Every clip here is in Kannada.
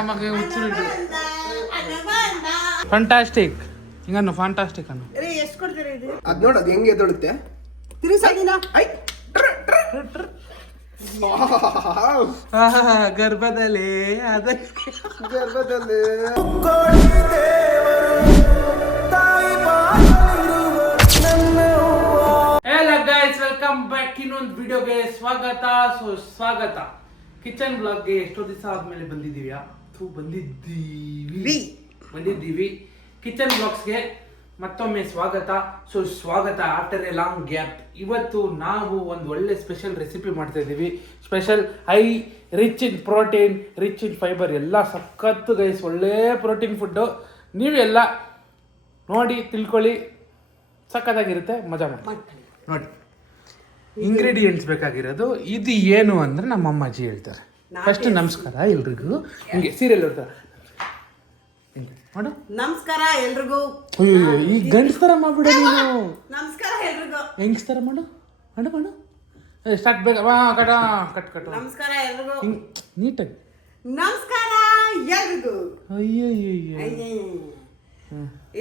ಅಮ್ಮಮಗೆ ಹುಚ್ಚುರಿಡು ಫಂಟಾಸ್ಟಿಕ್ ಹಿಂಗನ್ನು ಫಂಟಾಸ್ಟಿಕ್ ಅನ್ನು. ಎಷ್ಟು ಕೊಡ್ತೀರಿ ಇದು? ಅದ್ ನೋಡು ಅದು ಹೆಂಗೆ ಎದ್ದೊಳುತ್ತೆ? ತಿರುಗಿಸಿನ ಐ ಗರ್ಭದಲ್ಲಿ ಅದ ಗರ್ಭದಲ್ಲಿ. ವೆಲ್ಕಮ್ ಬ್ಯಾಕ್ ಇನ್ನೊಂದು ವಿಡಿಯೋಗೆ ಸ್ವಾಗತ. ಸೊ ಸ್ವಾಗತ. ಕಿಚನ್ ಬ್ಲಾಗ್ಗೆ ಎಷ್ಟೋ ದಿವಸ ಆದ್ಮೇಲೆ ಬಂದಿದ್ದೀವ್ಯಾ? ಥೂ ಬಂದಿದ್ದೀವಿ. ಬಂದಿದ್ದೀವಿ. ಕಿಚನ್ ಬ್ಲಾಗ್ಸ್ಗೆ ಮತ್ತೊಮ್ಮೆ ಸ್ವಾಗತ. ಸೊ ಸ್ವಾಗತ ಆಫ್ಟರ್ ಎ ಲಾಂಗ್ ಗ್ಯಾಪ್. ಇವತ್ತು ನಾವು ಒಂದು ಒಳ್ಳೆ ಸ್ಪೆಷಲ್ ರೆಸಿಪಿ ಮಾಡ್ತಾ ಇದ್ದೀವಿ. Special high rich in protein rich in fibre. ಎಲ್ಲ ಸಖತ್ತು ಗೈಸ್ ಒಳ್ಳೆ ಪ್ರೋಟೀನ್ ಫುಡ್ಡು. ನೀವೆಲ್ಲ ನೋಡಿ ತಿಳ್ಕೊಳ್ಳಿ. ಸಖತ್ತಾಗಿರುತ್ತೆ. ಮಜಾ ಮಾಡಿ. ನೋಡಿ. ಇಂಗ್ರೀಡಿಯೆಂಟ್ಸ್ ಬೇಕಾಗಿರೋದು ಇದು ಏನು ಅಂದ್ರೆ ನಮ್ಮ ಅಮ್ಮಾಜಿ ಹೇಳ್ತಾರೆ ಫಸ್ಟ್ ನಮಸ್ಕಾರ ಎಲ್ರಿಗೂ. ಹಿಂಗೆ ಸೀರಿಯಲ್ ನೋಡ್ತಾರೆ ಮಾಡು ನಮಸ್ಕಾರ ಎಲ್ರಿಗೂ. ಅಯ್ಯೋ ಈ ಗಂಡ್ಸ್ ಥರ ಮಾಡ್ಬಿಡ ನೀನು. ನಮಸ್ಕಾರ ಎಲ್ರಿಗೂ. ಹೆಂಗ್ಸ್ ಥರ ಮಾಡು? ಮಾಡು ಮಾಡು. ಸ್ಟಾರ್ಟ್ ಬೇಡ ವಾ ಕಟ ಕಟ್ ಕಟ್ ನಮಸ್ಕಾರ ಎಲ್ರಿಗೂ. ಹಿಂಗೆ ನೀಟಾಗಿ. ನಮಸ್ಕಾರ ಎಲ್ರಿಗೂ. ಅಯ್ಯೋ ಅಯ್ಯಯ್ಯ.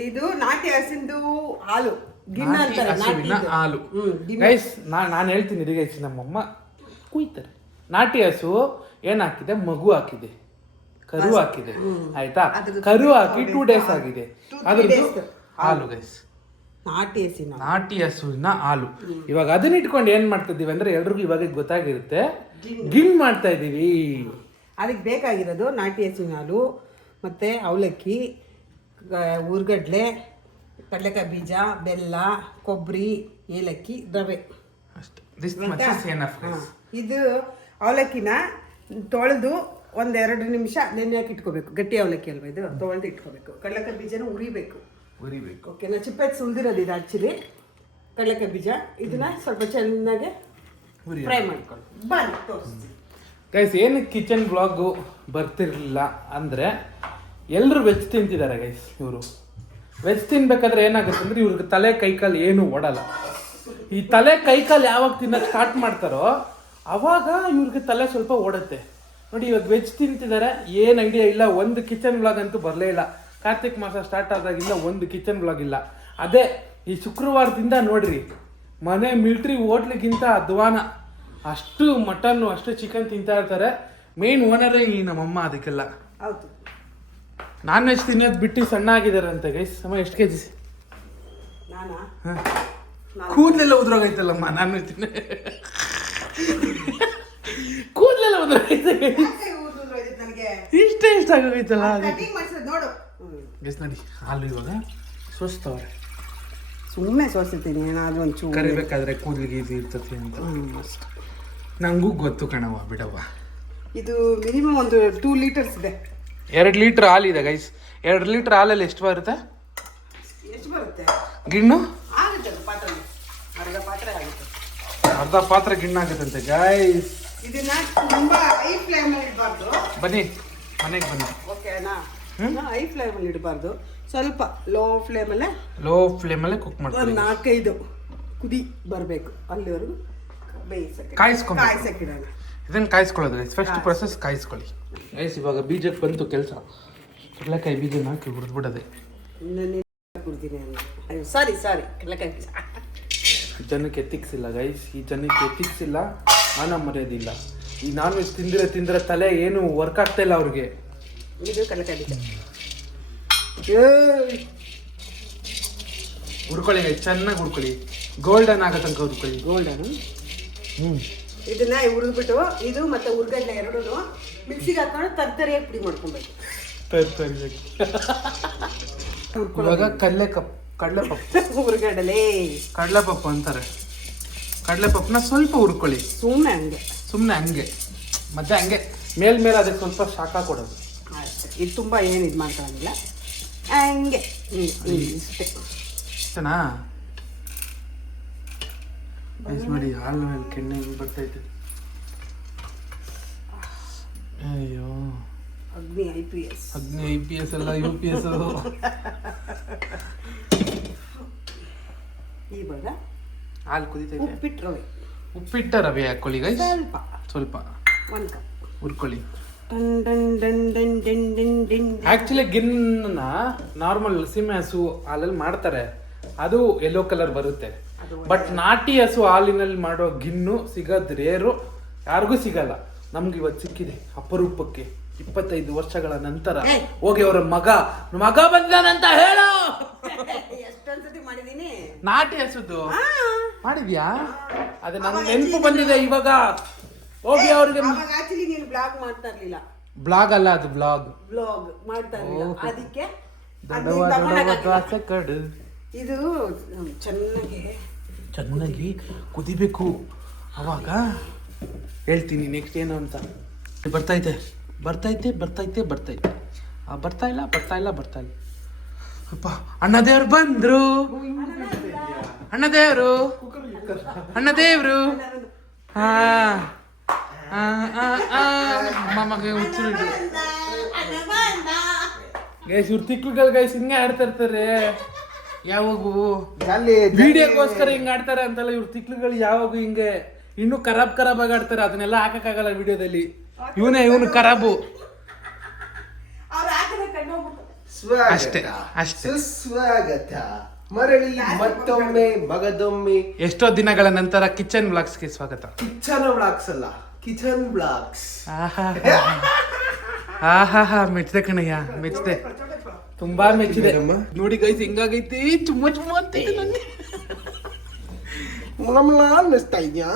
ಇದು ನಾಟಿ ಹಸಿಂದು ಹಾಲು. ನಾಟಿ ಅಂತಾರೆ ಹಸುವಿನ ನಾಟಿದು. ಹಾಲು. ಹ್ಮ್, ಗಿನ್ನ. ಗೈಸ್ ನಾನು ಹೇಳ್ತೀನಿ ರೀ ಗೈಸ್ ನಮ್ಮಮ್ಮ ಕುಯ್ತಾರೆ. ನಾಟಿ ಹಸು ಏನ್ ಹಾಕಿದೆ? ಮಗು ಹಾಕಿದೆ. ಕರು ಹಾಕಿದೆ. ಆಯ್ತಾ? ಅದ್ರದ್ದು ಕರು ಹಾಕಿ ಟೂ ಡೇಸ್ ಆಗಿದೆ. Two, three ಅದ್ರದ್ದು days. ಹಾಲು ಗೈಸ್ ನಾಟಿ ಹಸಿನ ನಾಟಿ ಹಸುವಿನ ಹಾಲು. ಇವಾಗ ಅದನ್ನ ಇಟ್ಕೊಂಡು ಏನ್ ಮಾಡ್ತಾ ಇದೀವಿ ಅಂದ್ರೆ ಎಲ್ರಿಗೂ ಇವಾಗ ಗೊತ್ತಾಗಿರುತ್ತೆ. ಗಿಮ್ ಮಾಡ್ತಾ ಇದೀವಿ ಅದಕ್ಕೆ ಬೇಕಾಗಿರೋದು ನಾಟಿ ಹಸಿನ ಹಾಲು ಮತ್ತೆ ಅವಲಕ್ಕಿ ಗ- ಉರ್ಗಡ್ಲೆ ಕಡಲೆಕಾಯಿ ಬೀಜ ಬೆಲ್ಲ ಕೊಬ್ಬರಿ ಏಲಕ್ಕಿ ರವೆ. ಅಷ್ಟೇ. ಇದು ಅವಲಕ್ಕಿನ ತೊಳೆದು ಒಂದೆರಡು ನಿಮಿಷ ನೆನೆಯಕ್ಕೆ ಇಟ್ಕೋಬೇಕು. ಗಟ್ಟಿ ಅವಲಕ್ಕಿ ಅಲ್ವಾ ಇದು? ತೊಳೆದು ಇಟ್ಕೋಬೇಕು. ಕಡಲೆಕಾಯಿ ಬೀಜನ ಉರಿಬೇಕು. ಉರಿಬೇಕು. ಓಕೆನಾ ಚಿಪ್ಪೆ ಸುಲ್ದಿರೋದು ಇದು ಆ್ಯಕ್ಚುಲಿ ಕಡಲೆಕಾಯಿ ಬೀಜ. ಇದನ್ನ ಸ್ವಲ್ಪ ಚೆನ್ನಾಗಿ ಉರಿ ಫ್ರೈ ಮಾಡ್ಕೊಂಡು ಬನ್ನಿ ತೋರಿಸ್ತೀನಿ. ಗೈಸ್ ಏನು ಕಿಚನ್ ಬ್ಲಾಗು ಬರ್ತಿರ್ಲಿಲ್ಲ ಅಂದರೆ ಎಲ್ಲರೂ ವೆಜ್ ತಿಂತಿದ್ದಾರೆ ಗೈಸ್ ಇವರು. ವೆಜ್ ತಿನ್ಬೇಕಾದ್ರೆ ಏನಾಗುತ್ತೆ ಅಂದ್ರೆ ಇವ್ರಿಗೆ ತಲೆ ಕೈಕಾಲು ಏನು ಓಡಲ್ಲ. ಈ ತಲೆ ಕೈಕಾಲು ಯಾವಾಗ ತಿನ್ನಕ್ಕೆ ಸ್ಟಾರ್ಟ್ ಮಾಡ್ತಾರೋ ಅವಾಗ ಇವ್ರಿಗೆ ತಲೆ ಸ್ವಲ್ಪ ಓಡುತ್ತೆ. ನೋಡಿ ಇವಾಗ ವೆಜ್ ತಿಂತಿದ್ದಾರೆ ಏನು ಐಡಿಯಾ ಇಲ್ಲ, ಒಂದು ಕಿಚನ್ ಬ್ಲಾಗ್ ಅಂತೂ ಬರಲೇ ಇಲ್ಲ. ಕಾರ್ತಿಕ್ ಮಾಸ ಸ್ಟಾರ್ಟ್ ಆದಾಗಿಲ್ಲ ಒಂದು ಕಿಚನ್ ಬ್ಲಾಗ್ ಇಲ್ಲ. ಅದೇ, ಈ ಶುಕ್ರವಾರದಿಂದ ನೋಡ್ರಿ, ಮನೆ ಮಿಲ್ಟ್ರಿ ಹೋಟ್ಲಿಗಿಂತ ಅಧ್ವಾನ. ಅಷ್ಟು ಮಟನ್ನು, ಅಷ್ಟು ಚಿಕನ್ ತಿಂತಾ ಇರ್ತಾರೆ. ಮೇನ್ ಓನರೇ ಈ ನಮ್ಮಮ್ಮ ಅದಕ್ಕೆಲ್ಲ. ಹೌದು. ನಾನ್ ವೆಜ್ ತಿನ್ನೋದು ಬಿಟ್ಟು ಸಣ್ಣ ಆಗಿದಾರಂತೆ ಅಂತ ಗೈಸ್ ಅಮ್ಮ ಎಷ್ಟು ಕೆ ಜಿ ನಾನಾ ಕೂದಲೆಲ್ಲ ಉದ್ರೋಗೈತಲ್ಲಮ್ಮ ನಾನ್ ವೆಜ್ ತಿನ್ನ ಕೂದಲೆಲ್ಲ ಉದ್ರೋಗೈತೆ ಇಷ್ಟೇ ಇಷ್ಟ ಆಗೋಗೈತಲ್ಲ ನೋಡು. ಗೈಸ್ ನೋಡಿ ಹಾಲು ಇವಾಗ ಸೋಸ್ತವ್ರೆ. ಸುಮ್ಮನೆ ಸೋಸಿರ್ತೀನಿ ಏನಾದರೂ ಒಂಚೂರು. ಕರಿಬೇಕಾದ್ರೆ ಕೂದಲಿಗೆ ಇದು ಇರ್ತತಿ ಅಂತ. ನಂಗೂ ಗೊತ್ತು ಕಣವ್ವ ಬಿಡವ್ವ. ಇದು ಮಿನಿಮಮ್ ಒಂದು ಟೂ ಲೀಟರ್ಸ್ ಇದೆ. ಎರಡು ಲೀಟ್ರ್ ಹಾಲಿದೆ ಗೈಸ್ ಎರಡು ಲೀಟ್ರ್ ಹಾಲಲ್ಲಿ ಎಷ್ಟು ಬರುತ್ತೆ? ಎಷ್ಟು ಬರುತ್ತೆ? ಗಿಣ್ಣು? ಆಗುತ್ತೆ ಪಾತ್ರೆ ಅರ್ಧ ಪಾತ್ರೆ ಆಗುತ್ತೆ. ಅರ್ಧ ಪಾತ್ರೆ ಗಿಣ್ಣಾಗುತ್ತಂತೆ ಗೈಸ್ ಇದನ್ನ ತುಂಬಾ ಹೈ ಫ್ಲೇಮ್ ಅಲ್ಲಿ ಇಡಬಾರ್ದು. ಬನ್ನಿ ಮನೆಗೆ ಬನ್ನಿ. ಓಕೆನಾ ಹೈ ಫ್ಲೇಮ್ ಅಲ್ಲಿ ಇಡಬಾರ್ದು. ಸ್ವಲ್ಪ ಲೋ ಫ್ಲೇಮಲ್ಲೇ ಲೋ ಫ್ಲೇಮಲ್ಲೇ ಕುಕ್ ಒಂದು ನಾಲ್ಕೈದು ಕುದಿ ಬರಬೇಕು. ಅಲ್ಲಿವರೆಗೂ ಬೇಯಿಸಕ್ಕೆ ಕಾಯಿಸ್ಕೊಂಡು ಕಾಯಿಸಕ್ಕೆ ಇಡೋಣ. ಇದನ್ನು ಕಾಯಿಸ್ಕೊಳ್ಳೋದು ಗೈಸ್ ಫಸ್ಟ್ ಪ್ರೊಸೆಸ್ ಕಾಯಿಸ್ಕೊಳ್ಳಿ. ಗೈಸ್ ಇವಾಗ ಬೀಜಕ್ಕೆ ಬಂತು ಕೆಲಸ. ಕಡಲೆಕಾಯಿ ಬೀಜನ ಹಾಕಿ ಹುರಿದ್ಬಿಡೋದೆ. ಸಾರಿ ಸಾರಿ ಕಡಲೆಕಾಯಿ ಬೀಜ. ಜನಕ್ಕೆ ಎತ್ತಿಕ್ಸಿಲ್ಲ ಇಲ್ಲ ಗೈಸ್ ಈ ಜನಕ್ಕೆ ಎತ್ತಿಕ್ಸಿಲ್ಲ ಇಲ್ಲ ಮಾನ ಮರ್ಯಾದಿಲ್ಲ ಈ ನಾನ್ ವೆಜ್ ತಿಂದಿರೋ ತಿಂದಿರೋ ತಲೆ ಏನು ವರ್ಕ್ ಆಗ್ತಾ ಇಲ್ಲ ಅವ್ರಿಗೆ. ಇದು ಕಡಲೆಕಾಯಿ ಬೀಜ. ಹುರ್ಕೊಳ್ಳಿ guys, ಚೆನ್ನಾಗಿ ಹುಡ್ಕೊಳ್ಳಿ ಗೋಲ್ಡನ್ ಆಗೋ ತನಕ ಹುರ್ಕೊಳ್ಳಿ. ಗೋಲ್ಡನ್ ಹ್ಞೂ ಇದನ್ನ ಹುರಿದ್ಬಿಟ್ಟು ಇದು ಮತ್ತೆ ಉರ್ಗಡ್ಲೆ ಎರಡೂ ಮಿಕ್ಸಿಗೆ ಹಾಕೊಂಡು ತರ್ತರಿಯಾಗಿ ಪುಡಿ ಮಾಡ್ಕೊಬೇಕು. ಇವಾಗ ಕಡಲೆ ಕಪ್ ಕಡಲೆ ಪಪ್ಪು ಉರ್ಗಡ್ಲೆ ಕಡಲೆ ಪಪ್ಪು ಅಂತಾರೆ. ಕಡಲೆ ಪಪ್ಪನ ಸ್ವಲ್ಪ ಹುರ್ಕೊಳ್ಳಿ. ಸುಮ್ಮನೆ ಹಂಗೆ. ಸುಮ್ಮನೆ ಹಂಗೆ. ಮತ್ತೆ ಹಂಗೆ. ಮೇಲ್ಮೇಲೆ ಅದಕ್ಕೆ ಸ್ವಲ್ಪ ಶಾಖ ಕೊಡೋದು. ಅಷ್ಟೇ ಇದು ತುಂಬ ಏನು ಇದು ಮಾಡ್ತಾರಂಗಿಲ್ಲ ಹಂಗೆ. ಇಷ್ಟೇ ಇಷ್ಟನಾ? ಗೈಸ್ ನೋಡಿ ಹಾಲು ಮೇಲೆ ಕೆಣ್ಣೆ ಬರ್ತೈತೆ ಅಯ್ಯೋ. Agni I P S. Agni I P S ಎಲ್ಲ ಯು ಪಿ ಎಸ್ ಇವಾಗ ಹಾಲು ಕುದಿತೈತೆ ಉಪ್ಪಿಟ್ಟು ರವೆ. ಉಪ್ಪಿಟ್ಟ ರವೆ ಹಾಕೊಳ್ಳಿ ಗೈಸ್ ಸ್ವಲ್ಪ. ಸ್ವಲ್ಪ. ಒಂದು ಕಪ್. ಹುರ್ಕೊಳ್ಳಿ. ಆಕ್ಚುಲಿ ಗಿನ್ನ ನಾರ್ಮಲ್ ಸೀಮೆ ಹಸು ಹಾಲಲ್ಲಿ ಮಾಡ್ತಾರೆ. ಅದು ಯೆಲ್ಲೋ ಕಲರ್ ಬರುತ್ತೆ. ಬಟ್ ನಾಟಿ ಹಸು ಹಾಲಿನಲ್ಲಿ ಮಾಡೋ ಗಿನ್ನು ಸಿಗೋದು ರೇರು ಯಾರಿಗೂ ಸಿಗಲ್ಲ. ನಮ್ಗೆ ಇವತ್ತು ಸಿಕ್ಕಿದೆ ಅಪರೂಪಕ್ಕೆ ಇಪ್ಪತ್ತೈದು ವರ್ಷಗಳ ನಂತರ. ಹೋಗಿ ಅವರ ಮಗ. ಮಗ ಬಂದಾನಂತ ಹೇಳು! ಎಷ್ಟೊಂದ್ಸತಿ ಮಾಡಿದೀನಿ. ನಾಟಿ ಹಸುದು. ಮಾಡಿದ್ಯಾ? ಅದೇ ನಮ್ಗೆ ನೆನಪು ಬಂದಿದೆ ಇವಾಗ. ಹೋಗಿ ಅವ್ರಿಗೆ ಅವಾಗ ಆಕ್ಚುಲಿ ನೀನು ಬ್ಲಾಗ್ ಮಾಡ್ತಾ ಇರ್ಲಿಲ್ಲ. ಬ್ಲಾಗ್ ಅಲ್ಲ ಅದು ಬ್ಲಾಗ್. ಬ್ಲಾಗ್ ಮಾಡ್ತಾರೆ ಇರ್ಲಿಲ್ಲ. ಅದಕ್ಕೆ ಇದು ಚೆನ್ನಾಗಿ ಚೆನ್ನಾಗಿ ಕುದಿಬೇಕು. ಅವಾಗ ಹೇಳ್ತೀನಿ ನೆಕ್ಸ್ಟ್ ಏನು ಅಂತ. ಬರ್ತೈತೆ ಬರ್ತೈತೆ ಬರ್ತೈತೆ ಬರ್ತೈತೆ ಬರ್ತಾ ಇಲ್ಲ ಬರ್ತಾ ಇಲ್ಲ ಬರ್ತಾ ಇಲ್ಲ. ಅಪ್ಪ ಅಣ್ಣದೇವ್ರು ಬಂದ್ರು. ಅಣ್ಣ ಅಣ್ಣದೇವ್ರು ಅಣ್ಣ ಹಾ ಹಾ ಆ. ಮಾಮಗೆ ಹುಚ್ಚರು ಗೈಸ್ ಇವ್ರು ತಿಕ್ಳುಗಳು ಗೈಸ್ ಹಿಂಗೆ ಆಡ್ತಾ ಇರ್ತಾರೆ. ಯಾವಾಗೂ? ಅಲ್ಲಿ ವಿಡಿಯೋಗೋಸ್ಕರ ಹಿಂಗ್ ಆಡ್ತಾರೆ ಅಂತಲ್ಲ ಇವ್ರ ತಿಕ್ಲುಗಳು ಯಾವಾಗ ಹಿಂಗೆ ಇನ್ನು ಖರಾಬ್ ಖರಾಬ್ ಆಗಿ ಆಡ್ತಾರೆ ಅದನ್ನೆಲ್ಲ ಹಾಕಕ್ಕಾಗಲ್ಲ ವಿಡಿಯೋದಲ್ಲಿ. ಇವನೇ ಇವನು ಖರಾಬು. ಸ್ವಾಗತ. ಅಷ್ಟೇ, ಅಷ್ಟೇ. ಸುಸ್ವಾಗತ. ಮರಳಿ ಮತ್ತೊಮ್ಮೆ ಮಗದೊಮ್ಮೆ. ಎಷ್ಟೋ ದಿನಗಳ ನಂತರ ಕಿಚನ್ ಬ್ಲಾಗ್ಸ್ಗೆ ಸ್ವಾಗತ. ಕಿಚನ್ ಬ್ಲಾಕ್ಸ್ ಅಲ್ಲ ಕಿಚನ್ ಬ್ಲಾಕ್ಸ್ ಆಹಾ ಆಹಾ ಮೆಚ್ಚದೆ ಕಣಯ್ಯ ಮೆಚ್ಚಿದೆ. ತುಂಬಾ ಮೆಚ್ಚಿದೆ. ನೋಡಿ ಗೈಸ್ ಹಿಂಗಾಗೈತಿ? ಚುಮ್ಮ ಚುಮ್ಮ ಅಂತ ನಂಗೆ. ಮುಳಮುಳ ಅನ್ನಿಸ್ತಾ ಇದ್ಯಾ?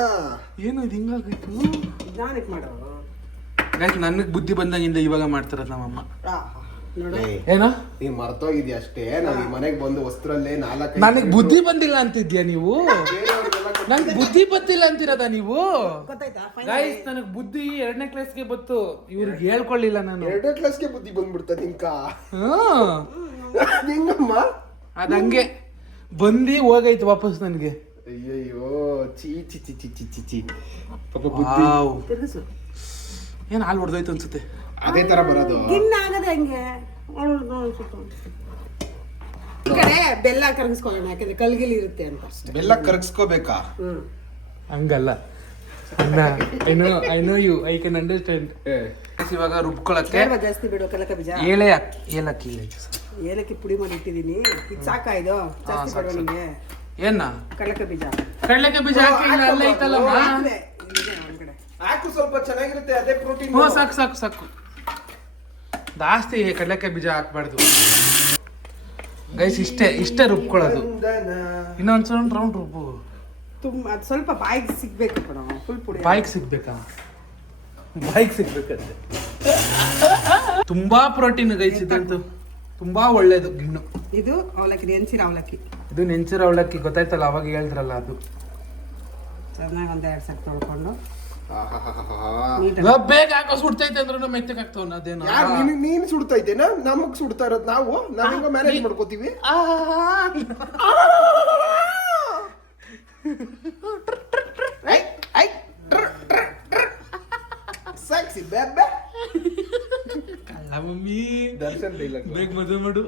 ಏನು ಇದು ಹಿಂಗಾಗೈತು? ನಿಧಾನಕ್ಕೆ ಮಾಡೋ? ಗೈಸ್ ನನಗೆ ಬುದ್ಧಿ ಬಂದಂಗಿಂದ ಇವಾಗ ಮಾಡ್ತಾರ ನಮ್ಮಮ್ಮ. ಆಹಾ, ನೋಡು. ಏ, ಏನೋ? ನೀ ಮರ್ತೋಗಿದ್ಯಾ ಅಷ್ಟೇ? ನಾವ್ ಈ ಮನೆಗ್ ಬಂದು ವಸ್ತ್ರಲ್ಲೇ ನಾಲ್ಕು ನನಗೆ ಬುದ್ಧಿ ಬಂದಿಲ್ಲ ಅಂತಿದ್ಯಾ ನೀವು? ನಂಗೆ ಬುದ್ಧಿ ಬತ್ತಿಲ್ಲ ಅಂತಿರದ ನೀವು? ಗೊತ್ತಾಯ್ತಾ? ನನಗೆ ಬುದ್ಧಿ ಎರಡನೇ ಕ್ಲಾಸ್ಗೆ ಬತ್ತು. ಇವ್ರಿಗೆ ಹೇಳ್ಕೊಳ್ಳಿಲ್ಲ ನಾನು. ಎರಡನೇ ಕ್ಲಾಸ್ಗೆ ಬುದ್ಧಿ ಬಂದ್ಬಿಡ್ತ ನಿಂಕ ಹ್ಮ್ ಹೆಂಗಮ್ಮ? ಅದು ಹಂಗೆ. ಬಂದು ಹೋಗೈತು ವಾಪಸ್ ನನಗೆ. ಅಯ್ಯಯ್ಯೋ ಚೀ ಚಿ ಚಿ ಚಿ ಚಿ ಚಿ ಚಿ ಪಾಪ ಬುದ್ಧಿ. ಏನು ಹಾಲು ಹೊಡೆದೋಯ್ತು ಅನ್ಸುತ್ತೆ? ಅದೇ ಥರ ಬರೋದು. ಹಂಗೆ. ಅನ್ಸುತ್ತೆ. ಈ ಕಡೆ ಬೆಲ್ಲ ಕರಗಿಸ್ಕೊಳ್ಳೋಣ ಯಾಕಂದ್ರೆ ಕಲ್ಗಿಲಿ ಇರುತ್ತೆ ಅಂತ ಅಷ್ಟೇ. ಬೆಲ್ಲ ಕರಗಿಸ್ಕೋಬೇಕಾ? ಹ್ಮ್. ಹಂಗಲ್ಲ. I know I know you I can understand ಇವಾಗ ರುಬ್ಕೊಳಕ್ಕೆ ಜಾಸ್ತಿ ಬಿಡು ಕಲಕ ಬೀಜ. ಏಳೆ ಅಕ್ಕಿ ಏಲಕ್ಕಿ ಏಲಕ್ಕಿ ಪುಡಿ ಮಾಡಿ ಇಟ್ಟಿದ್ದೀನಿ. ಇದು ಸಾಕಾ ಇದು? ಜಾಸ್ತಿ ಬೇಡವಾ ನಿಮಗೆ ಏನ? ಕಲಕ ಬೀಜ. ಕಡಲೆಕಾಯಿ ಬೀಜ ಹಾಕಿಲ್ಲ ಅಲ್ಲ ಐತಲ್ಲಮ್ಮ ಒಳಗಡೆ. ಹಾಕು ಸ್ವಲ್ಪ ಚೆನ್ನಾಗಿರುತ್ತೆ ಅದೇ ಪ್ರೋಟೀನ್ ಹ್ಞೂ ಸಾಕು ಸಾಕು ಸಾಕು. ಜಾಸ್ತಿ ಕಡಲೆಕಾಯಿ ಬೀಜ ಹಾಕ್ಬಾರ್ದು. ಗೈಸ್ ಇಷ್ಟೇ ಇಷ್ಟೇ ರುಬ್ಕೊಳ್ಳೋದು. ಇನ್ನೊಂದು ಸೌಂಡ್ ರೌಂಡ್ ರುಬ್ಬು. ತುಂಬ ಅದು ಸ್ವಲ್ಪ ಬಾಯಿಗೆ ಸಿಗ್ಬೇಕು ಕಣ ಫುಲ್ ಪುಡಿ. ಬಾಯಿಗೆ ಸಿಗ್ಬೇಕಾ? ಬಾಯಿಗೆ ಸಿಗ್ಬೇಕಂತೆ. ತುಂಬಾ ಪ್ರೋಟೀನ್ ಗೈಸ್ ಇದಂತೂ. ತುಂಬಾ ಒಳ್ಳೇದು ಗಿಣ್ಣು. ಇದು ಅವಲಕ್ಕಿ ನೆನ್ಸಿರ ಅವಲಕ್ಕಿ. ಇದು ನೆಂಚಿರ ಅವಲಕ್ಕಿ ಗೊತ್ತಾಯ್ತಲ್ಲ ಅವಾಗ ಹೇಳಿದ್ರಲ್ಲ ಅದು. ಚೆನ್ನಾಗಿ ಒಂದೆರಡು ಸೆಟ್ ತೊಳ್ಕೊಂಡು. ಬೇಗ ಹಾಕೋ ಸುಡ್ತೈತೆ ಅಂದ್ರೆ ನಮ್ಮ ಮೆತ್ತಗೆ ಆಗ್ತಾವ ಅದೇನೋ. ಯಾರ್ ನೀನು ಸುಡ್ತಾ ಇದ್ದೇನಾ ನಮಗ್ ಸುಡ್ತಾ ಇರೋದ್ ನಾವು? ನಾವ್ ಮ್ಯಾನೇಜ್ ಮಾಡ್ಕೋತೀವಿ? ಸಾಕ್ಸಿ ಬೇಬೆ ಅಲ್ಲ ಮಮ್ಮಿ ದರ್ಶನ್ ಬೇಗ ಮದುವೆ ಮಾಡು.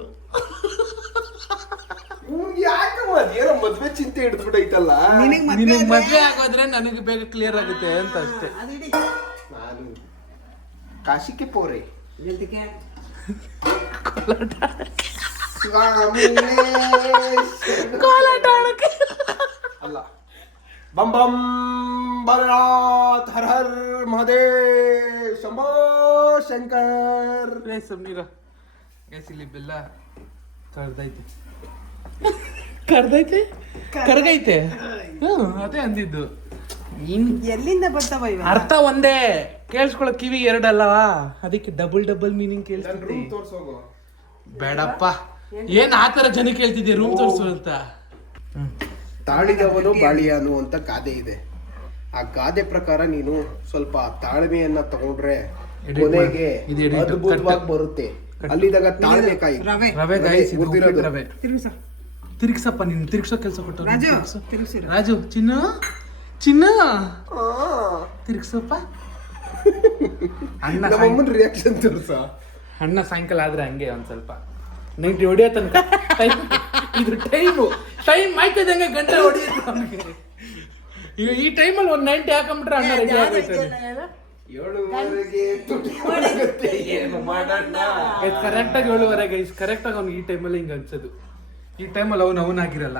ಯಾಕಮ್ಮ ಅದೇನೋ ಮದ್ವೆ ಚಿಂತೆ ಹಿಡಿದ್ಬಿಟ್ಟೈತಲ್ಲ ನಿನಗೆ ಮದ್ವೆ ನಿನಗೆ ಆದ್ರೆ- ಮದುವೆ ಆಗೋದ್ರೆ ನನಗೆ ಬೇಗ ಕ್ಲಿಯರ್ ಆಗುತ್ತೆ ಅಂತ ಅಷ್ಟೇ. ನಾನು ಕಾಶಿಕೆ ಪೋರೆ. ಅಲ್ಲ. ಬಂ ಬಂ ಬಲನಾಥ್ ಹರ ಹರ್ ಮಹದೇವ್ ಶಂಭೋ ಶಂಕರ್. ರೇ ನೀರ ಗೈಸ್ ಇಲ್ಲಿ ಬೆಲ್ಲ ಕರ್ದೈತೆ. ಕರ್ದೈತೆ? ಕರ್ಗೈತೆ? ಹ್ಮ್ ಅದೇ ಅಂದಿದ್ದು. ಎಲ್ಲಿಂದ ಬರ್ತಾವ ಇವ ಅರ್ಥ ಒಂದೇ. ಕೇಳಿಸ್ಕೊಳ್ಳೋ ಕಿವಿ ಎರಡಲ್ಲವಾ ಅದಕ್ಕೆ ಡಬಲ್ ಡಬಲ್ ಮೀನಿಂಗ್ ತೋರ್ಸೋಗು. ಬೇಡಪ್ಪ. ಏನ್ ಆತರ ಜನ ಕೇಳ್ತಿದ್ದೆ? ರೂಮ್ ತೋರಿಸು ಅಂತ. ತಾಳಿದವನು ಬಾಳಿಯಾನು ಅಂತ ಗಾದೆ ಇದೆ. ಆ ಗಾದೆ ಪ್ರಕಾರ ನೀನು ಸ್ವಲ್ಪ ತಾಳ್ಮೆಯನ್ನ ತಗೊಂಡ್ರೆ ಕೊನೆಗೆ. ಅದ್ಭುತವಾಗಿ ಬರುತ್ತೆ. ಅಲ್ಲಿದಾಗ ತಾಳ್ಮೆ ಕಾಯಿ ರವೆ. ರವೆ ತಿರ್ಗ್ಸಪ್ಪ ನೀನು ತಿರ್ಗ್ಸೋ ಕೆಲಸ ಕೊಟ್ಟು ರಾಜು ಚಿನ್ನ ಚಿನ್ನ. ತಿರ್ಗ್ಸಪ್ಪ. ಅಣ್ಣ ರಿಯಾಕ್ಷನ್ ತೋರ್ಸ ಅಣ್ಣ ಸಾಯಂಕಾಲ ಆದ್ರೆ ಹಂಗೆ ಒಂದ್ ಸ್ವಲ್ಪ. ನೈಂಟಿ ಹೊಡಿಯೋ ತನಕ. ಟೈಮ್ ಇದು ಟೈಮು ಟೈಮ್ ಆಯ್ತದಂಗೆ ಗಂಟೆ ಹೊಡಿಯುತ್ತೆ ಅವ್ನಿಗೆ ಈಗ ಈ ಟೈಮಲ್ಲಿ ಒಂದು ನೈಂಟಿ ಹಾಕೊಂಬಿಟ್ರೆ ಅಣ್ಣ ರೆಡಿ ಆಗುತ್ತೆ ಏಳುವರೆಗೆ ತುಟಿ ಒಣಗುತ್ತೆ, ಏನು ಮಾಡೋಣ? ಕರೆಕ್ಟಾಗಿ ಏಳುವರೆಗೆ. ಗೈಸ್ ಕರೆಕ್ಟಾಗಿ ಅವ್ನು ಈ ಟೈಮಲ್ಲಿ ಹಿಂಗೆ ಅನ್ಸೋದು. ಈ ಟೈಮಲ್ಲಿ ಅವನು ಅವನಾಗಿರಲ್ಲ.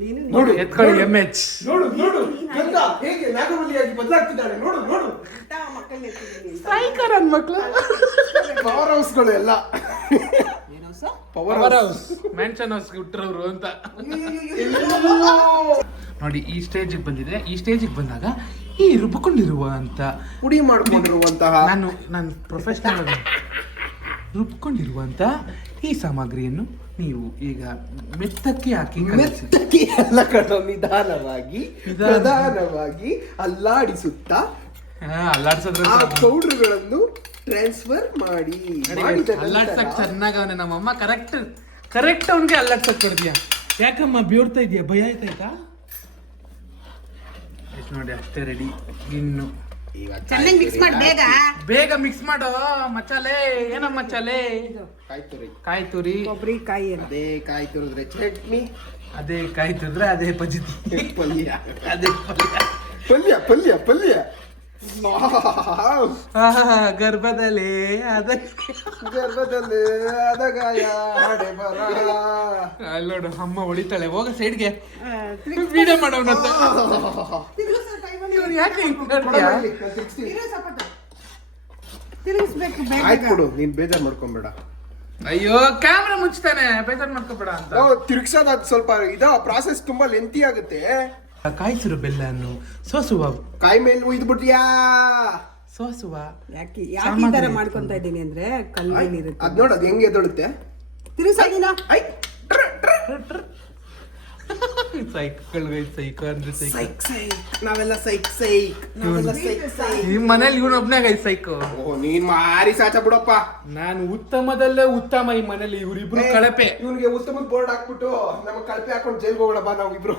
ನೀನು ನೋಡು ಎತ್ಕೊಳ್ಳಿ ಎಂ ಎಚ್ ನೋಡು ನೋಡು. ಗಂಧ ಹೇಗೆ? ನಾಗವಲ್ಲಿಯಾಗಿ ಬದಲಾಗ್ತಿದ್ದಾಳೆ. ನೋಡು ನೋಡು. ಇಂಥ ಮಕ್ಕಳನ್ನ ಎತ್ತಿದ್ದೀನಿ ಸಾಯ್ಕರ್ ನನ್ನ ಮಕ್ಳು. ಪವರ್ ಹೌಸ್ಗಳು ಎಲ್ಲ ಏನೋ sir? Power house mansion house ಹುಟ್ಟಿರೋರು ಅಂತ ನೋಡಿ ಈ ಸ್ಟೇಜಿಗೆ ಬಂದಿದೆ ಈ ಸ್ಟೇಜಿಗೆ ಬಂದಾಗ ಈ ರುಬ್ಕೊಂಡಿರುವ ಅಂತ. ಪುಡಿ ಮಾಡ್ಕೊಂಡಿರುವಂತಹ ನಾನು ನಾನು ಪ್ರೊಫೆಷನಲ್ ರುಬ್ಕೊಂಡಿರುವಂತ ಈ ಸಾಮಗ್ರಿಯನ್ನು ನೀವು ಈಗ ಮೆತ್ತಕ್ಕೆ ಹಾಕಿ ಮೆತ್ತಕ್ಕೆ ಎಲ್ಲ ಕಣ ನಿಧಾನವಾಗಿ ನಿಧಾನವಾಗಿ ಅಲ್ಲಾಡಿಸುತ್ತಾ ಆ ಪೌಡರ್ಗಳನ್ನು ಟ್ರಾನ್ಸ್ಫರ್ ಮಾಡಿ. ಅಲ್ಲಾಡ್ಸಕ್ ನಂತರ ಚೆನ್ನಾಗ ಅವನೇ ನಮ್ಮಮ್ಮ. ಕರೆಕ್ಟ್ ಕರೆಕ್ಟ್ ಅವನಿಗೆ ಅಲ್ಲಾಡ್ಸಕ್ ಕೊಡ್ತೀಯ ಯಾಕಮ್ಮ ಬೇಡ್ತಾ ಇದೆಯಾ? ಭಯ ಆಯ್ತಾಯ್ತಾ? ಆಯ್ತು ನೋಡಿ ಅಷ್ಟೇ ರೆಡಿ ಇನ್ನು ಚೆನ್ನಾಗಿ ಮಿಕ್ಸ್ ಮಾಡಿ ಬೇಗ. ಬೇಗ ಮಿಕ್ಸ್ ಮಾಡೋ ಮಚಾಲೆ ಏನ ಮಚಾಲೆ ಕಾಯ್ತುರಿ. ಕಾಯಿ ತುರಿ ಕೊಬ್ಬರಿ ಕಾಯಿ ಅದೇ ಕಾಯಿ ತುರಿದ್ರೆ ಚಟ್ನಿ. ಅದೇ ಕಾಯಿ ತುರಿದ್ರೆ ಅದೇ ಪಜಿತಿ ಪಲ್ಯ. ಅದೇ ಪಲ್ಯ. ಪಲ್ಯ ಪಲ್ಯ ಗರ್ಭದಲ್ಲಿ ಅದ ಗರ್ಭದಲ್ಲಿ ಅದಗಾಯ ಗಾಯ ಬರ. ಅಲ್ಲಿ ನೋಡು ಅಮ್ಮ ಹೊಡಿತಾಳೆ. ಹೋಗ ಸೈಡ್ಗೆ ಮಾಡೋಣ ವಿಡಿಯೋ ಮಾಡೋಣಂತ. ಯಾಕೆ ನಾನ್ ಬೇಗ. ಕೊಡು ನೀನ್ ಬೇಜಾರ್ ಮಾಡ್ಕೊಂಬೇಡ. ಅಯ್ಯೋ ಕ್ಯಾಮ್ರಾ ಮುಚ್ತಾನೆ ಬೇಜಾರ್ ಮಾಡ್ಕೋಬೇಡ ಅಂತ. ತಿರ್ಗ್ಸೋದ್ ಅದ್ ಸ್ವಲ್ಪ ಇದ ಪ್ರಾಸೆಸ್ ತುಂಬಾ ಲೆಂತಿ ಆಗುತ್ತೆ. ಕಾಯಿಸಿರು ಬೆಲ್ಲನ್ನು ಸೋಸುವ. ಕಾಯಿ ಮೇಲೆ ಇದು ಬಿಡ್ತೀಯಾ ಸೋಸುವ. ಯಾಕೆ ಯಾಕೆ ಈ ತರ ಮಾಡ್ಕೊಂತ ಇದ್ದೀನಿ ಅಂದ್ರೆ ಕಲ್ಲು ಇರುತ್ತೆ. ಅದ್ ನೋಡು ಅದ್ ಹೆಂಗೆ ಎದ್ದೊಳುತ್ತೆ? ತಿರ್ಗಿಸಾಗಿನ ಐ ಸೈಕಲ್ ಸೈಕೋ ಅಂದ್ರೆ ಸೈಕೋ ಸೈಕ್ ಸೈಕ್ ನಾವೆಲ್ಲ ಸೈಕ್ ಸೈಕ್ ನಾವೆಲ್ಲ ಸೈಕ್ ಸೈಕ್ ನಿಮ್ ಮನೇಲಿ ಇವನು ಒಬ್ನಾಗ ಸೈಕು ಓ ನೀನ್ ಮಾರಿ ಸಾಚ ಬಿಡಪ್ಪ. ನಾನು ಉತ್ತಮದಲ್ಲೇ ಉತ್ತಮ ಈ ಮನೇಲಿ ಇವ್ರಿಬ್ರು ಕಳಪೆ. ಇವನಿಗೆ ಉತ್ತಮದ ಬೋರ್ಡ್ ಹಾಕ್ಬಿಟ್ಟು ನಮಗ್ ಕಳಪೆ ಹಾಕೊಂಡು ಜೈಲ್ಗೆ ಹೋಗೋಣ ಬಾ ಇಬ್ರು.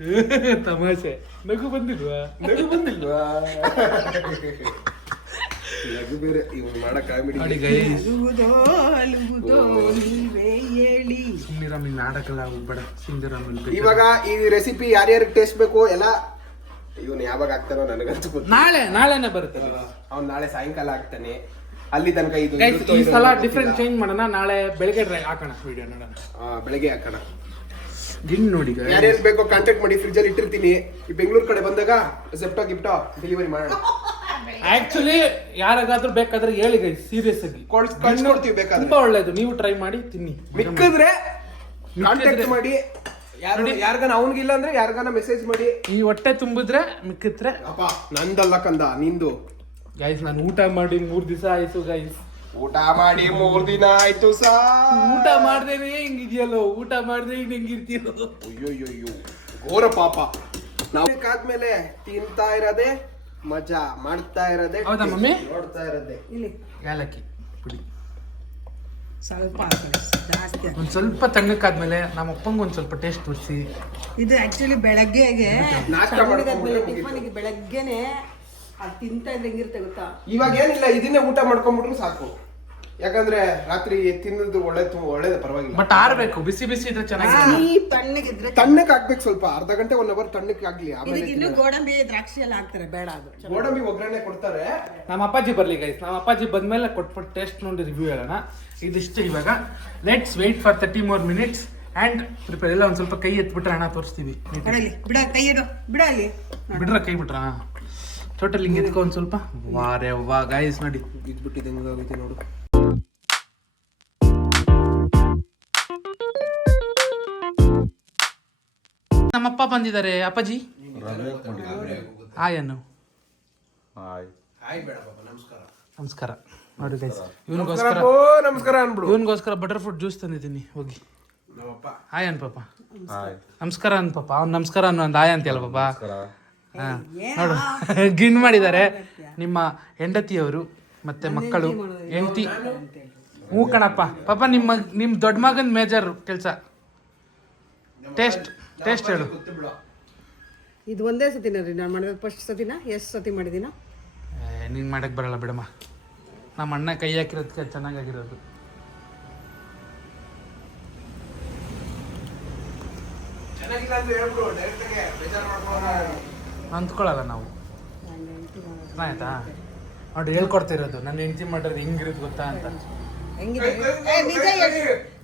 ತಮಾಷೆ. ನಗು ಬಂದಿಲ್ವಾ? ನಗು ಬಂದಿಲ್ವಾ? ನಗು ಬೇರೆ ಇವ್ನು ಮಾಡೋ ಕಾಮಿಡಿ ಹೋಗ್ಬೇಡ ಇವಾಗ ಈ ರೆಸಿಪಿ ಯಾರ್ಯಾರಿಗೆ ಟೇಸ್ಟ್ ಬೇಕು ಎಲ್ಲ ಇವನು ಯಾವಾಗ ಆಗ್ತಾನೋ ನನಗಂತೂ ಗೊತ್ತಿಲ್ಲ. ನಾಳೆ ನಾಳೆನೆ ಬರುತ್ತೆ. ಅವ್ನು ನಾಳೆ ಸಾಯಂಕಾಲ ಆಗ್ತಾನೆ ಅಲ್ಲಿ ತನಕ ಇದು ಇರುತ್ತೋ ಈ ಇಲ್ವೋ ಸಲ ಗೊತ್ತಿಲ್ಲ. ಡಿಫ್ರೆಂಟ್ ಚೇಂಜ್ ಮಾಡೋಣ ನಾಳೆ ಬೆಳಗ್ಗೆ ಡ್ರೈ ಹಾಕೋಣ ವಿಡಿಯೋ ನೋಡೋಣ. ಆ, ಬೆಳಗ್ಗೆ ಹಾಕೋಣ. ಗಿನ್ ನೋಡಿ. ಯಾರ್ಯಾರು ಬೇಕೋ ಕಾಂಟ್ಯಾಕ್ಟ್ ಮಾಡಿ ಫ್ರಿಜ್ ಅಲ್ಲಿ ಇಟ್ಟಿರ್ತೀನಿ. ಈ ಬೆಂಗಳೂರು ಕಡೆ ಬಂದಾಗ ಜೆಪ್ಟೋ ಗಿಫ್ಟೋ ಡೆಲಿವರಿ ಮಾಡೋಣ. ಆಕ್ಚುಲಿ ಯಾರಿಗಾದ್ರೂ ಬೇಕಾದ್ರೆ ಹೇಳಿ ಗೈಸ್ ಸೀರಿಯಸ್ ಆಗಿ. ಕೊಡ್ಸ್- ಕಳ್ಸ್ಕೊಡ್ತೀವಿ ಬೇಕಾದ್ರೆ. ತುಂಬಾ ಒಳ್ಳೇದು. ನೀವು ಟ್ರೈ ಮಾಡಿ ತಿನ್ನಿ. ಮಿಕ್ಕಿದ್ರೆ ಕಾಂಟ್ಯಾಕ್ಟ್ ಮಾಡಿ. ಯಾರು. ಯಾರ್ಗಾನ ಅವನಿಗಿಲ್ಲ ಅಂದ್ರೆ ಯಾರ್ಗಾನ ಮೆಸೇಜ್ ಮಾಡಿ. ಈ ಹೊಟ್ಟೆ ತುಂಬಿದ್ರೆ ಮಿಕ್ಕಿದ್ರೆ ಅಪ್ಪ ನಂದಲ್ಲ ಕಂದ ನಿಂದು. ಗೈಸ್ ನಾನು ಊಟ ಮಾಡಿ ಮೂರ್ ದಿವಸ ಆಯ್ತು ಗೈಸ್ ಊಟ ಮಾಡಿ ಮೂರ್ ದಿನ ಆಯ್ತು ಸಾ. ಊಟ ಮಾಡ್ದೇನೆ ಹಿಂಗಿದ್ಯಲ್ಲೋ? ಊಟ ಮಾಡ್ದೆ ಹಿಂಗ್ ಹೆಂಗಿರ್ತೀಯೋ? ಅಯ್ಯೋಯ್ಯೋ ಘೋರ ಪಾಪ. ನಾವು ಆದ್ಮೇಲೆ ತಿಂತಾ ಇರೋದೆ ಮಜಾ ಮಾಡ್ತಾ ಇರೋದೆ ಹೌದಾ ಮಮ್ಮಿ? ನೋಡ್ತಾ ಇರೋದೆ. ಇಲ್ಲಿ. ಏಲಕ್ಕಿ ಪುಡಿ. ಸ್ವಲ್ಪ ಜಾಸ್ತಿ ಹಾಕಿ. ಒಂದ್ ಸ್ವಲ್ಪ ತಣ್ಣಕ್ಕಾದ್ಮೇಲೆ ನಮ್ಮ ಅಪ್ಪಂಗೆ ಒಂದ್ ಸ್ವಲ್ಪ ಟೇಸ್ಟ್ ತೋರಿಸಿ ಇದು ಆಕ್ಚುಲಿ ಬೆಳಗ್ಗೆಗೆ ನಾಷ್ಟ ತಗೊಂಡಿದ್ದಾದ್ಮೇಲೆ ಮಾಡ್ಕೊಂಡ್ಬಿಟ್ರೆ ಟಿಫನ್ಗೆ ಬೆಳಗ್ಗೆನೆ ಅದು ತಿಂತಾ ಇದ್ರೆ ಹೆಂಗಿರುತ್ತೆ ಗೊತ್ತಾ? ಇವಾಗ ಏನಿಲ್ಲ ಇದನ್ನೇ ಊಟ ಮಾಡ್ಕೊಂಡ್ಬಿಟ್ರು ಸಾಕು. ಯಾಕಂದ್ರೆ ರಾತ್ರಿ ತಿನ್ನೋದು ಒಳ್ಳೆ ಒಳ್ಳೇದು ಪರವಾಗಿಲ್ಲ. ಬಟ್ ಆರ್ಬೇಕು ಬಿಸಿ ಬಿಸಿ ಇದ್ರೆ ಚೆನ್ನಾಗಿ ಈ ತಣ್ಣಗಿದ್ರೆ ತಣ್ಣಕ್ಕೆ ಹಾಕ್ಬೇಕು ಸ್ವಲ್ಪ ಅರ್ಧ ಗಂಟೆ ಒನ್ ಅವರ್ ತಣ್ಣಕ್ಕೆ ಆಗ್ಲಿ ಆಮೇಲೆ ಗೋಡಂಬಿ ದ್ರಾಕ್ಷಿ ಎಲ್ಲ ಹಾಕ್ತಾರೆ ಬೇಡ ಅದು. ಗೋಡಂಬಿ ಒಗ್ಗರಣೆ ಕೊಡ್ತಾರೆ. ನಮ್ಮ ಅಪ್ಪಾಜಿ ಬರ್ಲಿ ಗೈಸ್ ನಮ್ಮ ಅಪ್ಪಾಜಿ ಬಂದ್ಮೇಲೆ ಕೊಟ್ಬಿಟ್ಟು ಟೇಸ್ಟ್ ನೋಡಿ ರಿವ್ಯೂ ಹೇಳೋಣ. ಇದಿಷ್ಟು ಇವಾಗ. Let's wait for thirty more minutes and prepare ಎಲ್ಲ ಒಂದ್ ಸ್ವಲ್ಪ ಕೈ ಎತ್ಬಿಟ್ರೆ ಹಣ ತೋರಿಸ್ತೀವಿ. ಬಿಡಲಿ ಬಿಡ ಕೈ ಇಡು ಬಿಡಲಿ ಬಿಡ್ರ ಕೈ ಬಿಟ್ರ? ಟೋಟಲ್ ಹಿಂಗೆ ಎತ್ಕೊ ಒಂದ್ ಸ್ವಲ್ಪ. ವಾರೆ ವಾ ಗಾಯಸ್ ನೋಡಿ. ಬಿದ್ಬಿಟ್ಟಿದೆ ಹೆಂಗಾಗೈತೆ ನೋಡು. ನಮ್ಮಪ್ಪ ಬಂದಿದ್ದಾರೆ. ಅಪ್ಪಾಜಿ? ಹಾಯ್ ಅನ್ನು. ನಮಸ್ಕಾರ. ನಮಸ್ಕಾರ. ನೋಡಿ ಗೈಸ್ ಇವನಿಗೋಸ್ಕರ ನಮಸ್ಕಾರ ಅನ್ಬಿಡು. ಇವನಿಗೋಸ್ಕರ ಬಟರ್ ಫ್ರೂಟ್ ಜ್ಯೂಸ್ ತಂದಿದ್ದೀನಿ. ಹೋಗಿ. ನಮ್ಮಪ್ಪ. ಹಾಯ್ ಅನ್ ಪಾಪ. ನಮಸ್ಕಾರ ಅನ್ ಪಾಪ. ಅವ್ನು ನಮಸ್ಕಾರ ಅನ್ನೋ ಒಂದು ಹಾಯ್ ಅಂತೀಯಲ್ಲ ಪಾಪ. ಹಾ. ನೋಡು. ಗಿಣ್ ಮಾಡಿದ್ದಾರೆ. ನಿಮ್ಮ ಹೆಂಡತಿಯವರು ಮತ್ತೆ ಮಕ್ಕಳು ಹೆಂಡತಿ ಹೂ ಕಣಪ್ಪ. ಪಾಪ ನಿಮ್ಮ ನಿಮ್ಮ ದೊಡ್ಡ ಮಗನ ಮೇಜರ್ ಕೆಲಸ. ಟೇಸ್ಟ್ ಟೇಸ್ಟ್ ಹೇಳು. ಇದು ಒಂದೇ ಸತಿನ ರೀ ನಾನು ಮಾಡಿದ ಫಸ್ಟ್ ಸತಿನ? ಎಷ್ಟು ಸತಿ ಮಾಡಿದಿನ? ನೀನು ಮಾಡಕ್ಕೆ ಬರಲ್ಲ ಬಿಡಮ್ಮ. ನಮ್ಮ ಅಣ್ಣ ಕೈ ಹಾಕಿರೋದಕ್ಕೆ ಚೆನ್ನಾಗಾಗಿರೋದು. ಅಂದ್ಕೊಳ್ಳಲ್ಲ ನಾವು. ಆಯ್ತಾ? ನೋಡಿ ಹೇಳ್ಕೊಡ್ತಿರೋದು. ನನ್ನ ಹೆಂಡತಿ ಮಾಡಿರೋದು ಹೆಂಗಿರೋದು ಗೊತ್ತಾ ಅಂತ. ಹೆಂಗಿದೆ?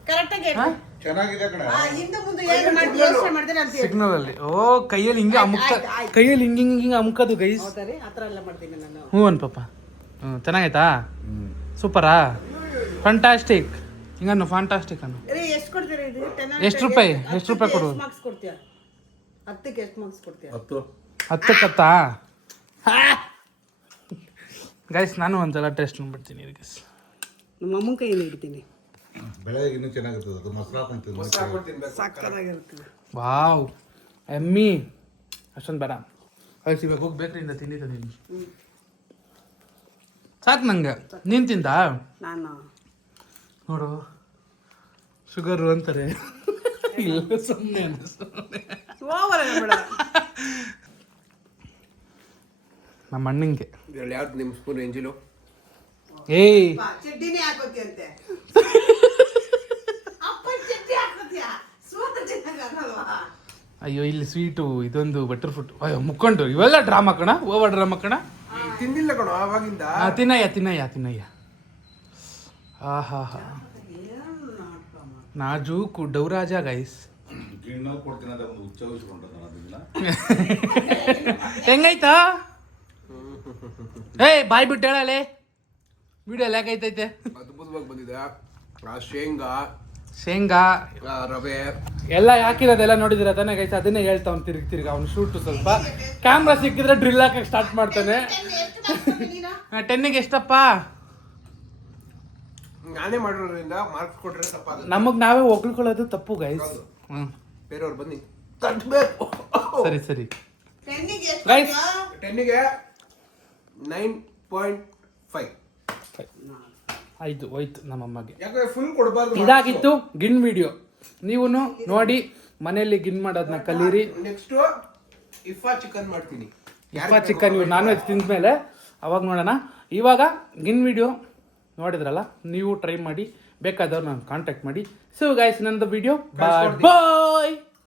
ಕರೆಕ್ಟಾಗಿ ಹೇಳು. ಚೆನ್ನಾಗಿದೆ ಕಣ. ಆ, ಹಿಂದೆ ಮುಂದೆ ಏನು ಮಾಡಿ ಯೋಚನೆ ಮಾಡಿದ್ರೆ ಅಂತ ಹೇಳು ಸಿಗ್ನಲ್ ಅಲ್ಲಿ. ಓ ಕೈಯಲ್ಲಿ ಹಿಂಗೆ ಅಮುಕ. ಕೈಯಲ್ಲಿ ಹಿಂಗೆ ಹಿಂಗೆ ಹಿಂಗೆ ಅಮುಕದು ಗೈಸ್ ಹೌದಾ ರೀ? ಆ ಥರ ಎಲ್ಲ ಮಾಡ್ತೀನಿ ನಾನು. ಹ್ಞೂ ಅನ್ ಪಾಪ. ಹ್ಞೂ ಚೆನ್ನಾಗೈತಾ? ಸೂಪರಾ? ಫಂಟಾಸ್ಟಿಕ್ ಹಿಂಗನ್ನು ಫಾಂಟಾಸ್ಟಿಕ್ ಅನ್ನು. ಎಷ್ಟು ಕೊಡ್ತೀರಾ ಇದು? ಟೆನ್ ಎಷ್ಟ್ ರೂಪಾಯಿ? ಎಷ್ಟು ರೂಪಾಯಿ ಕೊಡು? ಮಾರ್ಕ್ಸ್ ಕೊಡ್ತೀಯಾ? ಹತ್ತಕ್ಕೆ ಎಷ್ಟು ಮಾರ್ಕ್ಸ್ ಕೊಡ್ತೀಯ? ಹತ್ತು. ಹತ್ತಕ್ಕತ್ತಾ? ಗೈಸ್ ನಾನು ಒಂದ್ಸಲ ಟೆಸ್ಟ್ ಮಾಡ್ಬಿಡ್ತೀನಿ ಗೈಸ್ ನಮ್ಮ ಅಮ್ಮನ ಕೈಯಲ್ಲಿ ಹಿಡ್ತೀನಿ. ಬೆಳಗ್ಗೆ ಇನ್ನೂ ಚೆನ್ನಾಗಿರ್ತದೆ ಅದು ಮೊಸರು ಹಾಕೊಂತೀನಿ ಸಕ್ಕತ್ತಾಗಿರ್ತದೆ ವಾವ್. ಎಮ್ಮಿ. ಅಷ್ಟೊಂದು ಬೇಡ. ಕಳಿಸಿ ಇವಾಗ ಹೋಗಿ ಬೇಕ್ರಿಯಿಂದ ತಿಂಡಿ ತಂದೀನಿ ಸಾಕು ನಂಗೆ. ನೀನು ತಿಂದ? ನಾನು? ನೋಡು. ಶುಗರು ಅಂತಾರೆ. ಇಲ್ಲ ಸುಮ್ಮನೆ ನಮ್ಮ ಅಣ್ಣಂಗೆ. ಯಾವ್ದು ನಿಮ್ಮ ಸ್ಪೂನ್ ಎಂಜಿಲು ಏಯ್. ಚಡ್ಡಿನೇ ಹಾಕೋತಿಯಂತೆ ಅಪ್ಪ ಅಯ್ಯೋ ಇಲ್ಲಿ ಸ್ವೀಟು ಇದೊಂದು ಬಟರ್ ಫ್ರೂಟ್ ಅಯ್ಯೋ ಮುಕ್ಕೊಂಡು. ಇವೆಲ್ಲ ಡ್ರಾಮಾ ಕಣ? ಓವರ್ ಡ್ರಾಮಾ ಕಣ? ತಿಂದಿಲ್ಲ ಕಣ ಆವಾಗಿಂದ. ಆ, ತಿನ್ನಯ್ಯ ತಿನ್ನಯ್ಯ ತಿನ್ನಯ್ಯ. ಆಹಾ ಹಾ ನಾಜೂಕು ಡೌರಾಜ ಗೈಸ್ ಹೆಂಗೈತಾ? ಏಯ್ ಬಾಯ್ ಬಿಟ್ಟು ಹೇಳಲೆ. ವಿಡಿಯೋ ಹೇಗೈತೈತೆ? ಅದ್ಭುತವಾಗಿ ಬಂದಿದೆ. ಆ ಶೇಂಗಾ ಶೇಂಗಾ. ರವೆ. ಎಲ್ಲ ಹಾಕಿರೋದೆಲ್ಲ ನೋಡಿದಿರ ತಾನೇ ಗೈಸ್ ಅದನ್ನೇ ಹೇಳ್ತಾವ್ ತಿರ್ಗಿ ತಿರ್ಗಿ ಅವ್ನು ಶೂಟು ಸ್ವಲ್ಪ. ಕ್ಯಾಮ್ರಾ ಸಿಕ್ಕಿದ್ರೆ ಡ್ರಿಲ್ ಹಾಕಕ್ಕೆ ಸ್ಟಾರ್ಟ್ ಮಾಡ್ತಾನೆ. ಟೆನ್ನಿಗೆ ಎಷ್ಟಪ್ಪ? ನಾನೇ ಮಾಡಿರೋದ್ರಿಂದ ಮಾರ್ಕ್ಸ್ ಕೊಟ್ರೆ ತಪ್ಪಾಗುತ್ತೆ. ನಮಗೆ ನಾವೇ ಒಗ್ಳ್ಕೊಳ್ಳೋದು ತಪ್ಪು ಗೈಸ್ ಹ್ಞೂ ಬೇರೆಯವ್ರು ಬನ್ನಿ. ತಟ್ಟಬೇಕು ಸರಿ ಸರಿ. ಗೈಸ್. ಟೆನ್ನಿಗೆ ನೈನ್ ಪಾಯಿಂಟ್ ಫೈವ್ ಆಯ್ತು ಹೋಯ್ತು ನಮ್ಮಮ್ಮಗೆ ಯಾಕಂದ್ರೆ ಫುಲ್ ಕೊಡಬಾರ್ದು ಇದಾಗಿತ್ತು ಗಿನ್ ವಿಡಿಯೋ ನೀವು ನೋಡಿ ಮನೆಯಲ್ಲಿ ಗಿನ್ ಮಾಡೋದನ್ನ ಕಲೀರಿ. ನೆಕ್ಸ್ಟ್ ಇಫಾ ಚಿಕನ್ ಮಾಡ್ತೀನಿ. ಇಫಾ ಚಿಕನ್ ಇವ್ರು ನಾನ್ ವೆಜ್ ತಿಂದ್ಮೇಲೆ ಅವಾಗ ನೋಡೋಣ. ಇವಾಗ ಗಿನ್ ವಿಡಿಯೋ ನೋಡಿದ್ರಲ್ಲ ನೀವು ಟ್ರೈ ಮಾಡಿ ಬೇಕಾದವ್ರು ನಾನು ಕಾಂಟ್ಯಾಕ್ಟ್ ಮಾಡಿ. ಸೊ ಗಾಯ್ಸ್ ನನ್ನದು ವಿಡಿಯೋ ಬಾಯ್ ಬಾಯ್